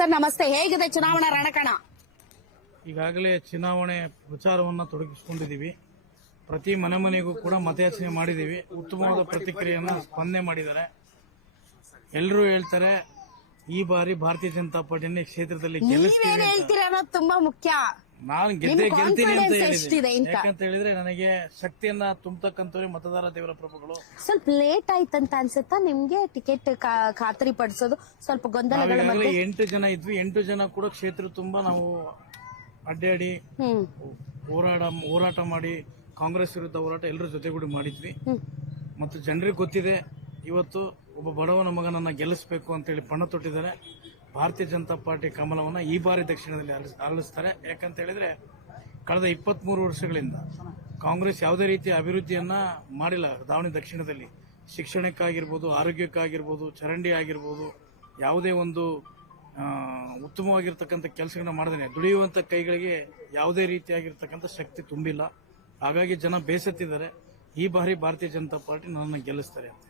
Sir ನಮಸ್ತೆ, ಹೇಗಿದೆ ಚುನಾವಣಾ ರಣಕಣ? ಈಗಾಗಲೇ ಚುನಾವಣೆ ಪ್ರಚಾರವನ್ನು ತೊಡಗಿಸಿಕೊಂಡಿದ್ದೀವಿ. ಪ್ರತಿ ಮನೆ ಮನೆಗೂ ಕೂಡ ಮತಯಾಚನೆ ಮಾಡಿದ್ದೀವಿ. ಉತ್ತಮವಾದ ಪ್ರತಿಕ್ರಿಯೆಯನ್ನು ಸ್ಪಂದನೆ ಮಾಡಿದ್ದಾರೆ. ಎಲ್ಲರೂ ಹೇಳ್ತಾರೆ ಈ ಬಾರಿ ಭಾರತೀಯ ಜನತಾ ಪಾರ್ಟಿನ ಕ್ಷೇತ್ರದಲ್ಲಿ ನೀವೇನ್ ಹೇಳ್ತೀರಾ ಅನ್ನೋದು ತುಂಬಾ ಮುಖ್ಯ. ನಾನು ಗೆದ್ದೆ ಗೆಲ್ತೀನಿ ಅಂತ ಎಷ್ಟಿದೆ ಹೇಳಿದ್ದೀನಿ. ಅಂತ? ಯಾಕಂತ ಹೇಳಿದ್ರೆ ನನಗೆ ಶಕ್ತಿಯನ್ನ ತುಂಬತಕ್ಕಂಥವ್ರೆ ಮತದಾರ ದೇವರ ಪ್ರಭುಗಳು. ಸ್ವಲ್ಪ ಲೇಟ್ ಆಯ್ತಂತ ಅನ್ಸುತ್ತಾ ನಿಮ್ಗೆ ಟಿಕೆಟ್ ಖಾತರಿ ಪಡಿಸೋದು? ಸ್ವಲ್ಪ ಗೊಂದಲಗಳ ನಾವೀಗಾಗಲೇ 8 ಜನ ಇದ್ವಿ. 8 ಜನ ಕೂಡ ಕ್ಷೇತ್ರ ತುಂಬಾ ನಾವು ಅಡ್ಡಾಡಿ ಹೋರಾಟ ಮಾಡಿ ಕಾಂಗ್ರೆಸ್ ವಿರುದ್ಧ ಹೋರಾಟ ಎಲ್ಲರ ಜೊತೆಗೂಡಿ ಮಾಡಿದ್ವಿ. ಮತ್ತು ಜನರಿಗೆ ಗೊತ್ತಿದೆ ಇವತ್ತು ಒಬ್ಬ ಬಡವನ ಮಗನನ್ನ ಗೆಲ್ಲಿಸಬೇಕು ಅಂತೇಳಿ ಪಣ ತೊಟ್ಟಿದ್ದಾರೆ. ಭಾರತೀಯ ಜನತಾ ಪಾರ್ಟಿ ಕಮಲವನ್ನ ಈ ಬಾರಿ ದಕ್ಷಿಣದಲ್ಲಿ ಅರಳಿಸ್ತಾರೆ. ಯಾಕಂತ ಹೇಳಿದ್ರೆ ಕಳೆದ 23 ವರ್ಷಗಳಿಂದ ಕಾಂಗ್ರೆಸ್ ಯಾವುದೇ ರೀತಿಯ ಅಭಿವೃದ್ಧಿಯನ್ನ ಮಾಡಿಲ್ಲ. ದಾವಣಿ ದಕ್ಷಿಣದಲ್ಲಿ ಶಿಕ್ಷಣಕ್ಕಾಗಿರ್ಬೋದು, ಆರೋಗ್ಯಕ್ಕಾಗಿರ್ಬೋದು, ಚರಂಡಿ ಆಗಿರ್ಬೋದು, ಯಾವುದೇ ಒಂದು ಉತ್ತಮವಾಗಿರ್ತಕ್ಕಂಥ ಕೆಲಸಗಳನ್ನ ಮಾಡದೇನೆ ದುಡಿಯುವಂತ ಕೈಗಳಿಗೆ ಯಾವುದೇ ರೀತಿಯಾಗಿರ್ತಕ್ಕಂಥ ಶಕ್ತಿ ತುಂಬಿಲ್ಲ. ಹಾಗಾಗಿ ಜನ ಬೇಸತ್ತಿದ್ದಾರೆ. ಈ ಬಾರಿ ಭಾರತೀಯ ಜನತಾ ಪಾರ್ಟಿ ನನ್ನನ್ನು ಗೆಲ್ಲಿಸ್ತಾರೆ ಅಂತ.